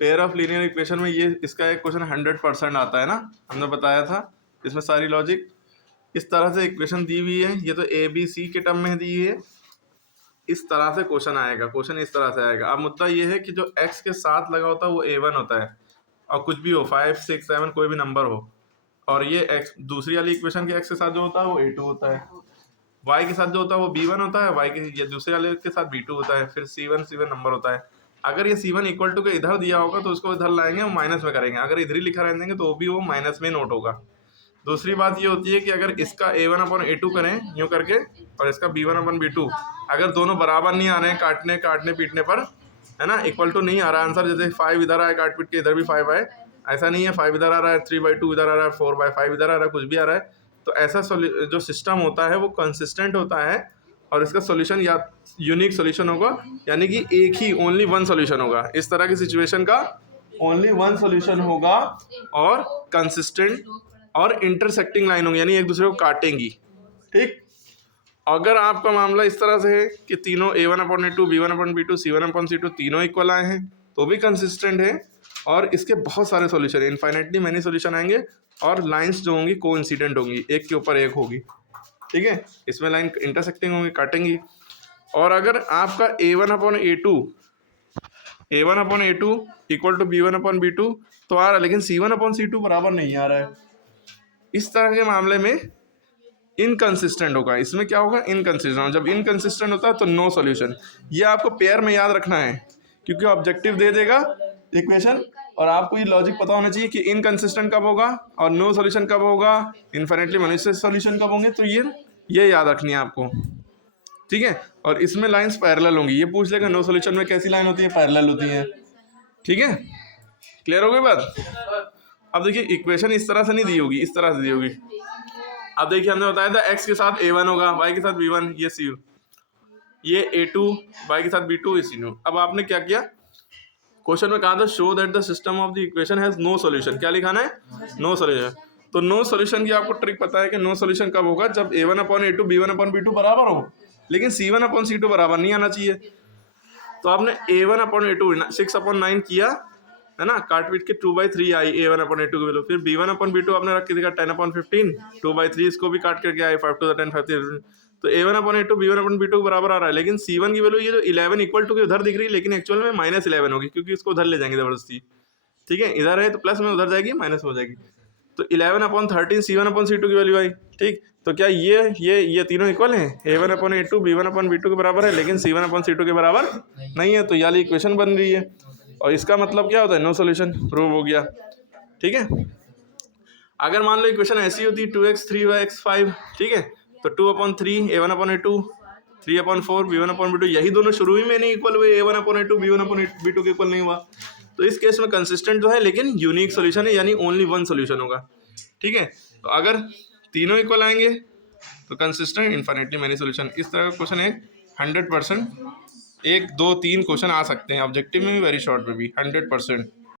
Pair of linear equation में ये इसका एक क्वेश्चन 100% आता है ना, हमने बताया था। इसमें सारी लॉजिक इस तरह से इक्वेशन दी हुई है, ये तो ए बी सी के टर्म में दी है, इस तरह से क्वेश्चन आएगा, क्वेश्चन इस तरह से आएगा। अब मुद्दा ये है कि जो x के साथ लगा होता है वो a1 होता है, और कुछ भी हो 5 6 7 कोई भी नंबर हो, और ये x दूसरी वाली इक्वेशन के x के साथ जो होता है वो a2 होता है, y के साथ जो होता है वो b1 होता है, y के ये दूसरे वाले के साथ b2 होता है, फिर c1 नंबर होता है। अगर ये c1 इक्वल टू के इधर दिया होगा तो उसको इधर लाएंगे और माइनस में करेंगे, अगर इधर ही लिखा रहने देंगे तो भी वो माइनस में नोट होगा। दूसरी बात ये होती है कि अगर इसका a1/a2 करें यूँ करके और इसका b1/b2, अगर दोनों बराबर नहीं आ रहे हैं काटने पीटने पर, है ना, इक्वल टू नहीं आ रहा आंसर, जैसे 5 इधर आए काट पीट के इधर भी 5 आए, ऐसा नहीं है 5 इधर आ रहा है 3/2 इधर आ रहा है 4/5 इधर आ रहा है, कुछ भी आ रहा है, तो ऐसा जो सिस्टम होता है वो कंसिस्टेंट होता है और इसका सोल्यूशन या यूनिक सोल्यूशन होगा, यानी कि एक ही ओनली वन सोल्यूशन होगा। इस तरह की सिचुएशन का ओनली वन सोल्यूशन होगा और कंसिस्टेंट और इंटरसेक्टिंग लाइन होंगी, यानी एक दूसरे को काटेंगी। ठीक, अगर आपका मामला इस तरह से है कि तीनों a1/a2 b1/b2 c1/c2 तीनों इक्वल आए हैं तो भी कंसिस्टेंट है, और इसके बहुत सारे सॉल्यूशन, इनफाइनाइटली मैनी सॉल्यूशन आएंगे, और लाइंस जो होंगी कोइंसिडेंट होंगी, एक के ऊपर एक होगी। ठीक है, इसमें लाइन इंटरसेक्टिंग होंगी, काटेंगी। और अगर आपका a1/a2 इक्वल टू b1/b2 तो आ रहा है, लेकिन c1/c2 बराबर नहीं आ रहा है, इस तरह के मामले में इनकंसिस्टेंट होगा। इसमें क्या होगा, इनकंसिस्टेंट। जब इनकंसिस्टेंट होता है तो नो सॉल्यूशन। ये आपको पेयर में याद रखना है, क्योंकि ऑब्जेक्टिव दे देगा इक्वेशन, और आपको ये लॉजिक पता होना चाहिए कि इनकंसिस्टेंट कब होगा और नो सॉल्यूशन कब होगा, इनफाइनाइटली मैनिफेस्ट सॉल्यूशन कब होंगे, तो ये याद रखनी है आपको। ठीक है, और इसमें लाइंस पैरेलल होंगी। ये पूछ लेगा नो सॉल्यूशन में कैसी लाइन होती है, पैरेलल होती है। ठीक है, क्लियर हो गई बात। अब देखिए इक्वेशन इस तरह से नहीं दी होगी, इस तरह से दी होगी। अब देखिए हमने बताया था x के साथ a1 होगा, y के साथ b1, ये c, ये a2, y के साथ b2, ये c। अब आपने क्या किया, क्वेश्चन में कहा था show that the system of the equation has no solution, क्या लिखाना है, नो सॉल्यूशन। तो नो सॉल्यूशन की आपको ट्रिक पता है कि नो सॉल्यूशन कब होगा, जब a1/a2 b1/b2 बराबर हो, लेकिन c1/c2 बराबर नहीं आना चाहिए। तो आपने a1/a2 6/9 किया, है ना, काट पीट के 2/3 आई a1/a2 की वैल्यू, फिर b1/b2 आपने रख के देखा 10/15, 2/3 इसको भी काट करके आई 5 to the 10 5, तो a1/a2 b1/b2 बराबर आ रहा है, लेकिन c1 की वैल्यू ये जो 11 इक्वल टू की उधर दिख रही है, लेकिन एक्चुअल में -11 होगी, क्योंकि इसको उधर ले जाएंगे जबरदस्ती। ठीक है, इधर है तो प्लस में, उधर जाएगी माइनस में हो जाएगी, तो 11/13 c1/c2 की वैल्यू आई। ठीक, तो क्या ये तीनों इक्वल हैं, a1/a2 b1/b2 के बराबर है, लेकिन c1/c2 के बराबर नहीं है, तो ये वाली इक्वेशन बन रही है, और इसका मतलब क्या होता है, नो सॉल्यूशन, प्रूव हो गया। ठीक है, अगर मान लो इक्वेशन ऐसी होती 2x 3y 5, ठीक है, तो 2/3 a1/a2 3/4 b1/b2, यही दोनों शुरू ही में नहीं इक्वल हुए, a1/a2 b1/b2 के इक्वल नहीं हुआ, तो इस केस में कंसिस्टेंट जो है लेकिन यूनिक सॉल्यूशन है, यानी ओनली वन सॉल्यूशन होगा। ठीक है, तो अगर तीनों इक्वल आएंगे तो कंसिस्टेंट, इनफाइनाइटली मैनी सॉल्यूशन। इस तरह का क्वेश्चन है 100%, 1 2 3 क्वेश्चन आ सकते हैं ऑब्जेक्टिव में भी, वेरी शॉर्ट में भी 100%।